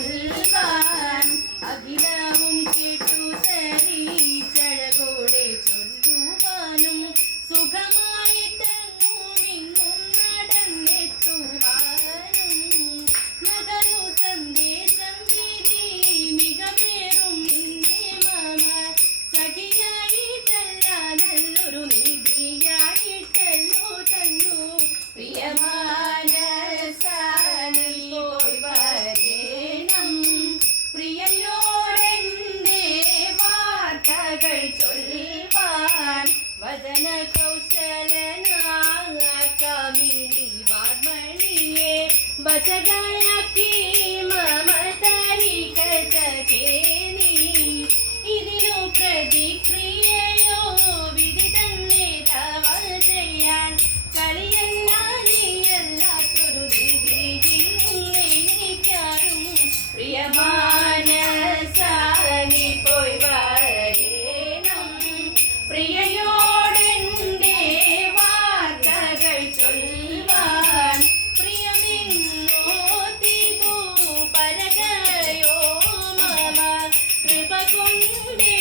ചൊൽവാൻ അഖിലവും കേട്ടു തരീച്ചഴകോടെ ചൊല്ലുവാനും സുഖമായിട്ടെങ്ങുമിങ്ങും നടന്നെത്തുവാനും നഗരു സന്ദേശം വിധി മികമേറും നിന്നെ മാമ സഖിയായിട്ടല്ല നല്ലൊരു നിധിയായിട്ടല്ലോ തന്നു പ്രിയമാനസാനിൽ പോയി വരേണം പ്രിയയോടെന്റെ വാർത്തകൾ ചൊല്ലുവാൻ വചന കൗശലനാകാമിനി വാർമണിയെ വചകയാക്കി മമതരികേനി ഇതിനു പ്രതിക്രിയയോ വിധി തന്നെ തവ ചെയ്യാൻ കളിയല്ല നീയല്ലാത്തൊരു നിധിക്കാരും പ്രിയമാനസാനി പോയി വരേണം പ്രിയയോടെന്റെ വാർത്തകൾ ചൊല്ലുവാൻ പ്രിയമിന്നോ തികു പരകയോ മമ കൃപ കൊണ്ടേ